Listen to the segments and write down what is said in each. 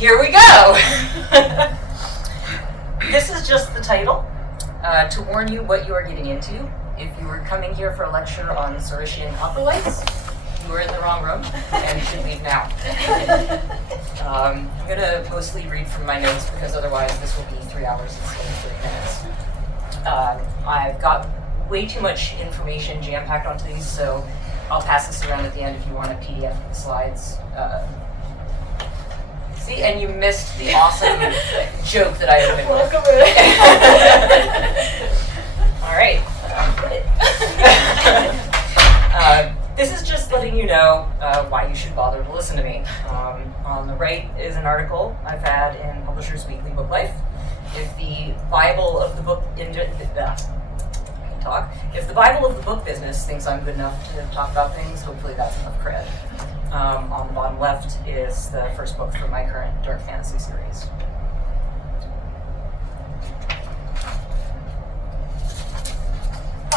Here we go! This is just the title, to warn you what you are getting into. If you were coming here for a lecture on Sorician coprolites, you were in the wrong room, and you should leave now. I'm going to mostly read from my notes, because otherwise this will be 3 hours instead of 30 minutes. I've got way too much information jam-packed onto these, so I'll pass this around at the end if you want a PDF of the slides. See, and you missed the awesome joke that I opened with. All right. This is just letting you know why you should bother to listen to me. On the right is an article I've had in Publishers Weekly Book Life. If the Bible of the book If the Bible of the book business thinks I'm good enough to talk about things, hopefully that's enough cred. On the bottom left is the first book from my current dark fantasy series.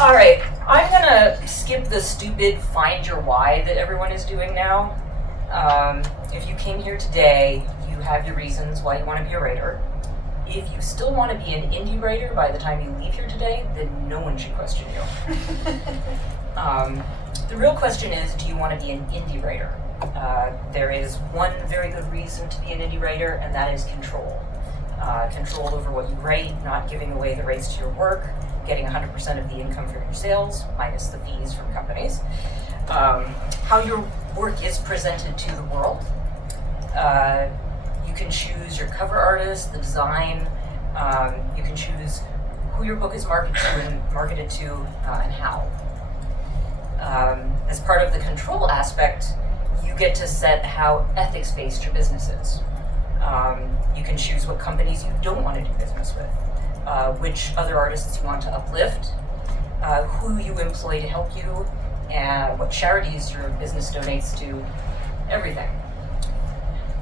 All right, I'm gonna skip the stupid find your why that everyone is doing now. If you came here today, you have your reasons why you want to be a writer. If you still want to be an indie writer by the time you leave here today, then no one should question you. The real question is, do you want to be an indie writer? There is one very good reason to be an indie writer, and that is control. Control over what you write, not giving away the rights to your work, getting 100% of the income from your sales, minus the fees from companies. How your work is presented to the world. You can choose your cover artist, the design. You can choose who your book is marketed to, and how. As part of the control aspect, you get to set how ethics-based your business is. You can choose what companies you don't want to do business with, which other artists you want to uplift, who you employ to help you, and what charities your business donates to, everything.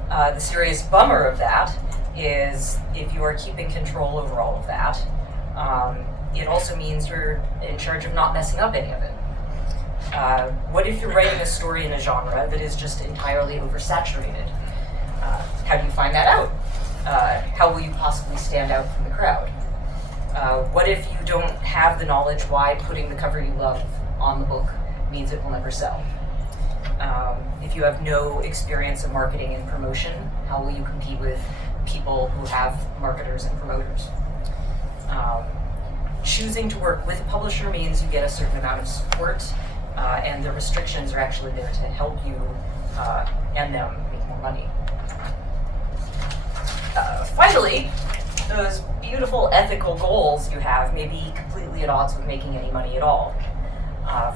The serious bummer of that is if you are keeping control over all of that, it also means you're in charge of not messing up any of it. What if you're writing a story in a genre that is just entirely oversaturated? How do you find that out? How will you possibly stand out from the crowd? What if you don't have the knowledge why putting the cover you love on the book means it will never sell? If you have no experience in marketing and promotion, how will you compete with people who have marketers and promoters? Choosing to work with a publisher means you get a certain amount of support, and the restrictions are actually there to help you and them make more money. Finally, those beautiful ethical goals you have may be completely at odds with making any money at all.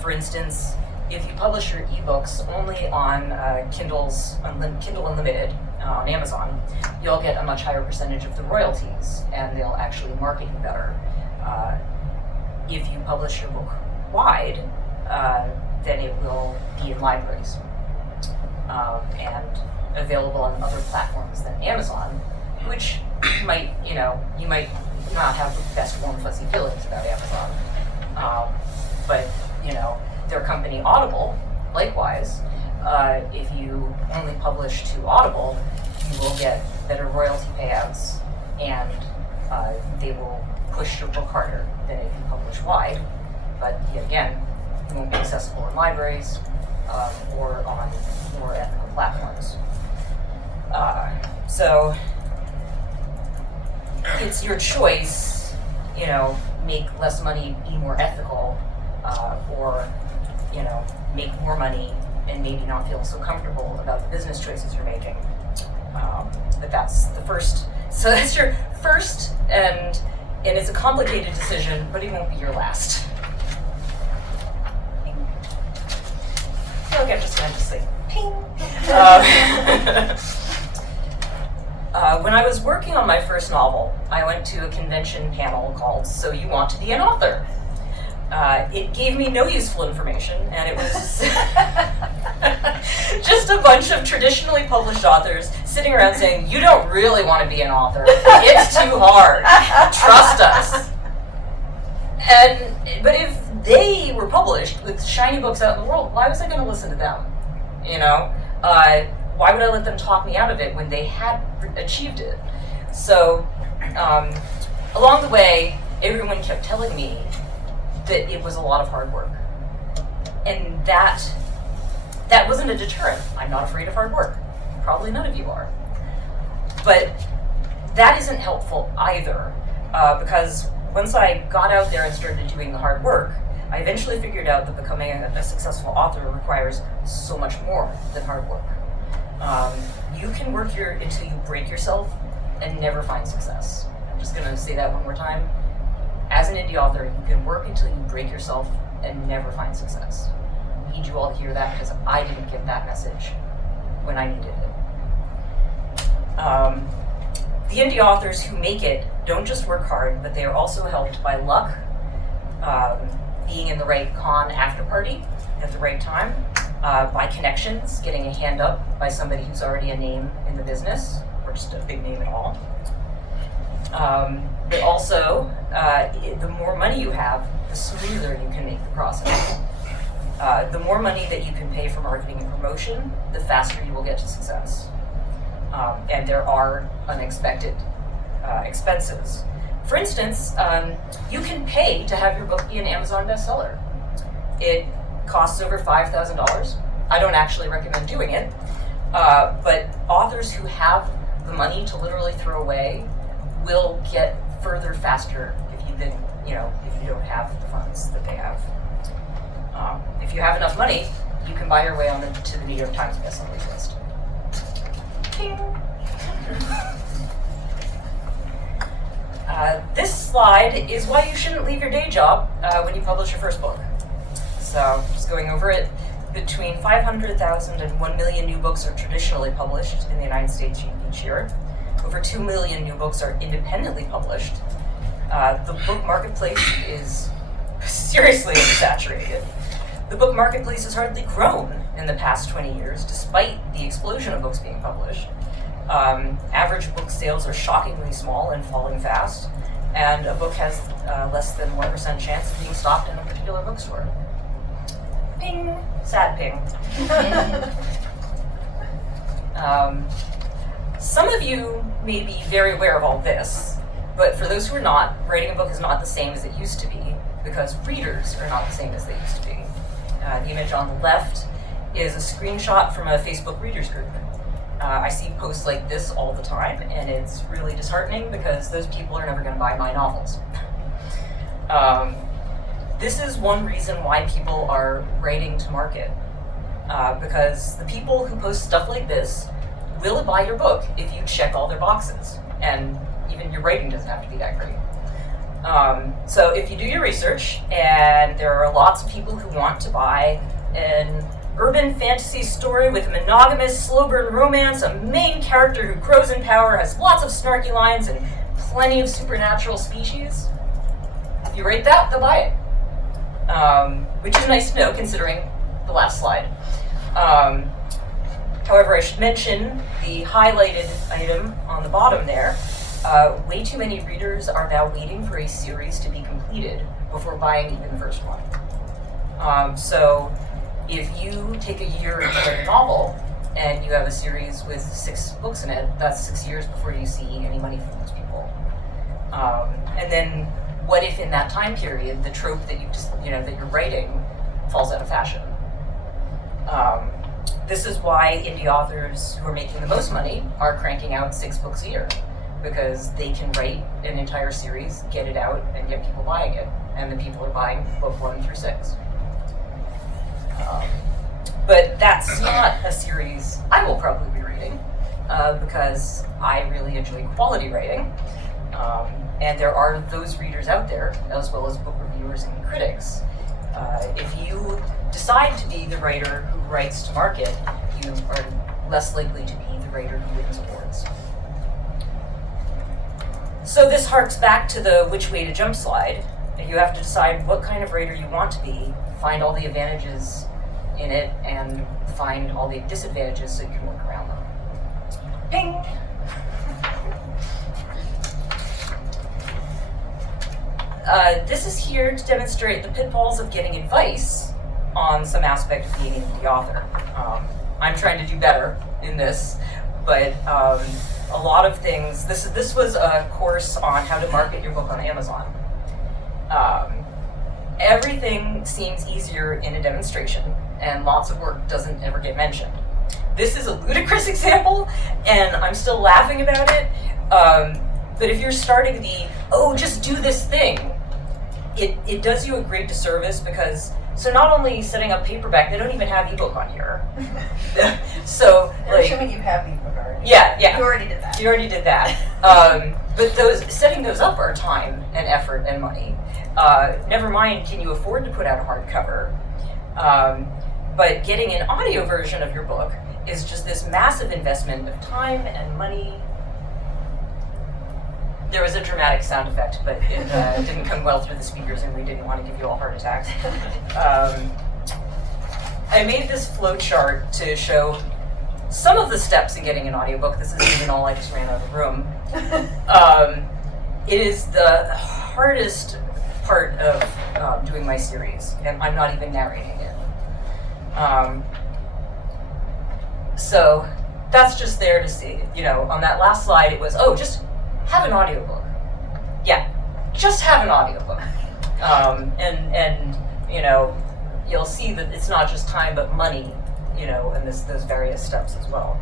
For instance, if you publish your ebooks only on Kindle Unlimited on Amazon, you'll get a much higher percentage of the royalties, and they'll actually market you better. If you publish your book wide, then it will be in libraries and available on other platforms than Amazon, which you might not have the best warm fuzzy feelings about Amazon, but their company Audible, likewise, if you only publish to Audible, you will get better royalty payouts, and they will push your book harder than if you publish wide. But yet again, it won't be accessible in libraries or on more ethical platforms. So it's your choice, make less money, be more ethical, or make more money and maybe not feel so comfortable about the business choices you're making. But that's the first. So that's your first, and it's a complicated decision, but it won't be your last. I feel like I'm just going to say, ping. When I was working on my first novel, I went to a convention panel called So You Want to Be an Author? It gave me no useful information, and it was just a bunch of traditionally published authors sitting around saying, you don't really want to be an author. It's too hard. Trust us. But if they were published with shiny books out in the world, why was I going to listen to them? why would I let them talk me out of it when they had achieved it? So along the way, everyone kept telling me that it was a lot of hard work. And that wasn't a deterrent. I'm not afraid of hard work. Probably none of you are. But that isn't helpful either, because once I got out there and started doing the hard work, I eventually figured out that becoming a successful author requires so much more than hard work. You can work until you break yourself and never find success. I'm just going to say that one more time. As an indie author, you can work until you break yourself and never find success. I need you all to hear that because I didn't get that message when I needed it. The indie authors who make it don't just work hard, but they are also helped by luck, being in the right con after party at the right time, by connections, getting a hand up by somebody who's already a name in the business, or just a big name at all. But also, the more money you have, the smoother you can make the process. The more money that you can pay for marketing and promotion, the faster you will get to success. And there are unexpected expenses. For instance, you can pay to have your book be an Amazon bestseller. It costs over $5,000. I don't actually recommend doing it, but authors who have the money to literally throw away will get further faster if you don't have the funds that they have. If you have enough money, you can buy your way to the New York Times bestseller list. Ping. This slide is why you shouldn't leave your day job when you publish your first book. So, just going over it, between 500,000 and 1 million new books are traditionally published in the United States each year. Over 2 million new books are independently published. The book marketplace is seriously oversaturated. The book marketplace has hardly grown in the past 20 years, despite the explosion of books being published. Average book sales are shockingly small and falling fast, and a book has less than 1% chance of being stocked in a particular bookstore. Ping! Sad ping. Some of you may be very aware of all this, but for those who are not, writing a book is not the same as it used to be, because readers are not the same as they used to be. The image on the left is a screenshot from a Facebook readers group. I see posts like this all the time, and it's really disheartening because those people are never going to buy my novels. This is one reason why people are writing to market, because the people who post stuff like this will buy your book if you check all their boxes, and even your writing doesn't have to be that great. So if you do your research, and there are lots of people who want to buy an urban fantasy story with a monogamous, slow-burn romance, a main character who grows in power, has lots of snarky lines, and plenty of supernatural species, if you rate that, they'll buy it. Which is nice to know, considering the last slide. However, I should mention the highlighted item on the bottom there. Way too many readers are now waiting for a series to be completed before buying even the first one. So if you take a year to write a novel and you have a series with 6 books in it, that's 6 years before you see any money from those people. And then what if in that time period the trope that that you're writing falls out of fashion? This is why indie authors who are making the most money are cranking out 6 books a year, because they can write an entire series, get it out, and get people buying it. And the people are buying book 1 through 6. But that's not a series I will probably be reading, because I really enjoy quality writing. And there are those readers out there, as well as book reviewers and critics. If you decide to be the writer who writes to market, you are less likely to be the writer who wins awards. So this harks back to the which way to jump slide. You have to decide what kind of writer you want to be, find all the advantages in it, and find all the disadvantages so you can work around them. Ping! This is here to demonstrate the pitfalls of getting advice on some aspect of being an indie author. I'm trying to do better in this, but a lot of things, this was a course on how to market your book on Amazon. Everything seems easier in a demonstration, and lots of work doesn't ever get mentioned. This is a ludicrous example, and I'm still laughing about it, but if you're starting just do this thing, it does you a great disservice, because so not only setting up paperback, they don't even have ebook on here. So they're assuming you have ebook already. Yeah. You already did that. You already did that. But setting those up are time and effort and money. Never mind, can you afford to put out a hardcover? But getting an audio version of your book is just this massive investment of time and money. There was a dramatic sound effect, but it didn't come well through the speakers, and we didn't want to give you all heart attacks. I made this flow chart to show some of the steps in getting an audiobook. This isn't even all, I just ran out of room. It is the hardest part of doing my series, and I'm not even narrating it. So that's just there to see. On that last slide, it was, just have an audiobook. Yeah, just have an audiobook. And you'll see that it's not just time but money, and those various steps as well.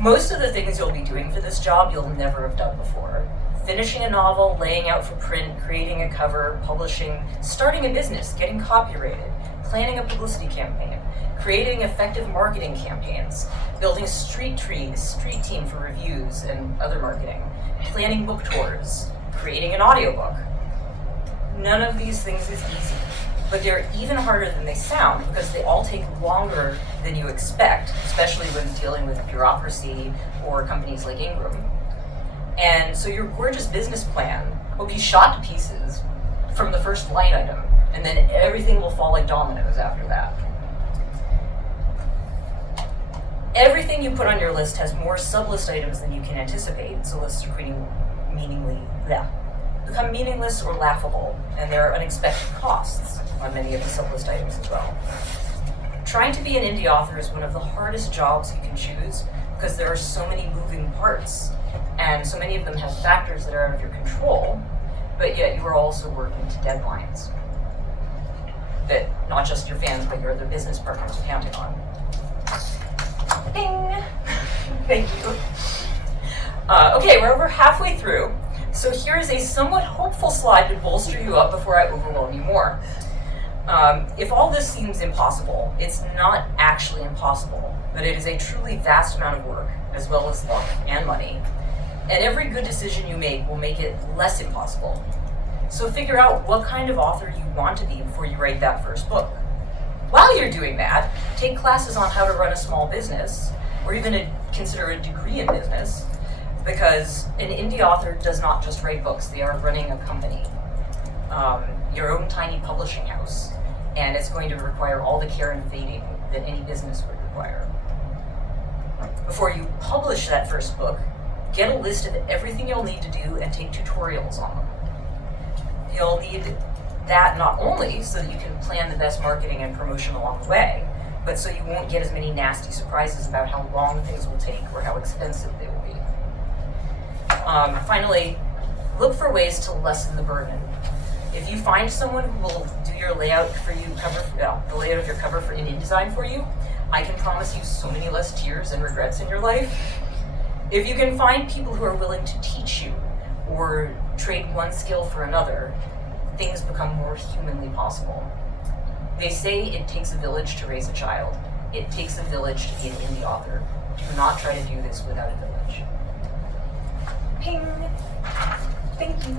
Most of the things you'll be doing for this job you'll never have done before. Finishing a novel, laying out for print, creating a cover, publishing, starting a business, getting copyrighted, planning a publicity campaign, creating effective marketing campaigns, building a street team for reviews and other marketing, planning book tours, creating an audiobook. None of these things is easy, but they're even harder than they sound, because they all take longer than you expect, especially when dealing with bureaucracy or companies like Ingram. And so your gorgeous business plan will be shot to pieces from the first line item, and then everything will fall like dominoes after that. Everything you put on your list has more sub-list items than you can anticipate, so lists are become meaningless or laughable, and there are unexpected costs on many of the sub-list items as well. Trying to be an indie author is one of the hardest jobs you can choose, because there are so many moving parts, and so many of them have factors that are out of your control, but yet you are also working to deadlines that not just your fans, but your other business partners are counting on. Ding! Thank you. Okay, we're over halfway through, so here is a somewhat hopeful slide to bolster you up before I overwhelm you more. If all this seems impossible, it's not actually impossible, but it is a truly vast amount of work, as well as luck and money, and every good decision you make will make it less impossible. So figure out what kind of author you want to be before you write that first book. While you're doing that, take classes on how to run a small business, or even consider a degree in business, because an indie author does not just write books, they are running a company, your own tiny publishing house, and it's going to require all the care and feeding that any business would require. Before you publish that first book, get a list of everything you'll need to do and take tutorials on them. You'll need that not only so that you can plan the best marketing and promotion along the way, but so you won't get as many nasty surprises about how long things will take or how expensive they will be. Finally, look for ways to lessen the burden. If you find someone who will do your layout for you, the layout of your cover for InDesign for you, I can promise you so many less tears and regrets in your life. If you can find people who are willing to teach you or trade one skill for another, things become more humanly possible. They say it takes a village to raise a child. It takes a village to be an indie author. Do not try to do this without a village. Ping. Thank you.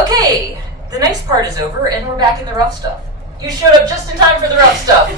Okay, the nice part is over, and we're back in the rough stuff. You showed up just in time for the rough stuff.